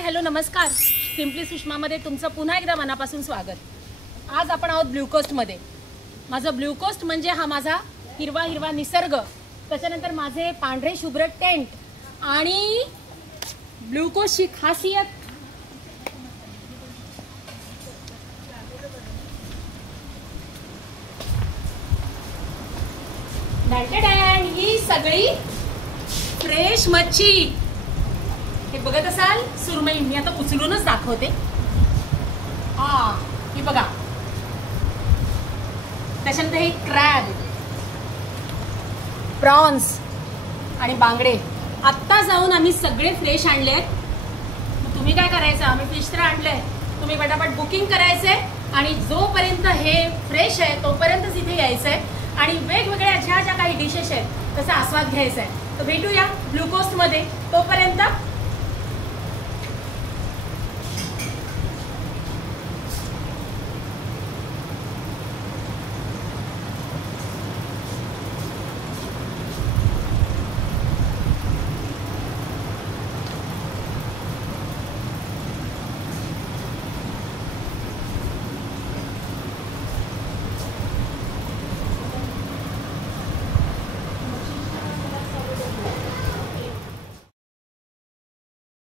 Hi hello नमस्कार. सिम्पली सुषमामध्ये तुमचं पुन्हा एकदा मनापासून स्वागत. आज आपण आहोत ब्ल्यू कोस्टमध्ये. माझं ब्ल्यू कोस्ट म्हणजे हा माझा हिरवा हिरवा निसर्ग, त्याच्यानंतर माझे पांढरे शुभ्र टेंट आणि ब्ल्यू कोस्टची खासियत ही सगळी फ्रेश मच्छी. हे बघत असाल सुरमई, मी आता उचलूनच दाखवते. ही बघा. त्याच्यानंतर हे क्रॅब, प्रॉन्स आणि बांगडे. आत्ता जाऊन आम्ही सगळे फ्रेश आणले आहेत. तुम्ही काय करायचं, आम्ही फिश तर आणलंय, तुम्ही पटापट बुकिंग करायचंय आणि जोपर्यंत हे फ्रेश आहे तोपर्यंतच इथे यायचंय आणि वेगवेगळ्या ज्या ज्या काही डिशेस आहेत त्याचा आस्वाद घ्यायचा आहे. तर भेटूया ब्ल्यू कोस्टमध्ये. तोपर्यंत